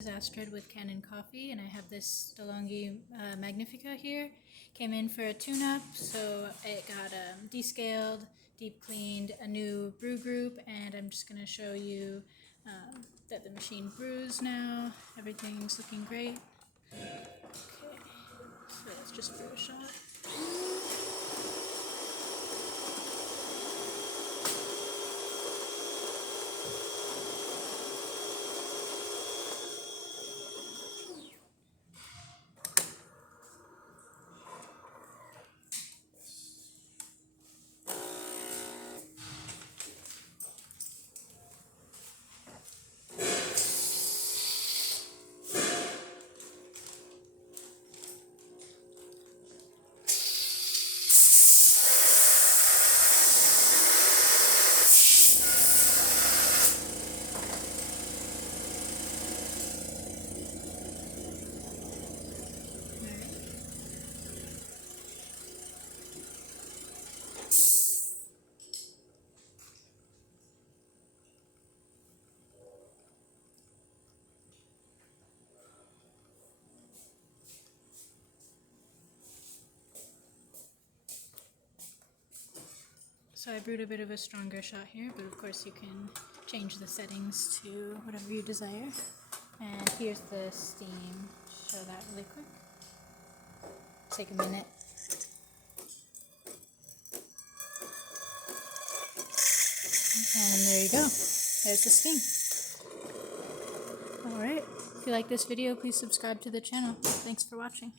This is Astrid with Kanen Coffee, and I have this DeLonghi Magnifica here. Came in for a tune-up, so it got descaled, deep cleaned, a new brew group, and I'm just going to show you that the machine brews now. Everything's looking great. Okay, so let's just brew a shot. So I brewed a bit of a stronger shot here, but of course you can change the settings to whatever you desire. And here's the steam. Show that really quick. Take a minute. And there you go. There's the steam. Alright, if you like this video, please subscribe to the channel. Thanks for watching.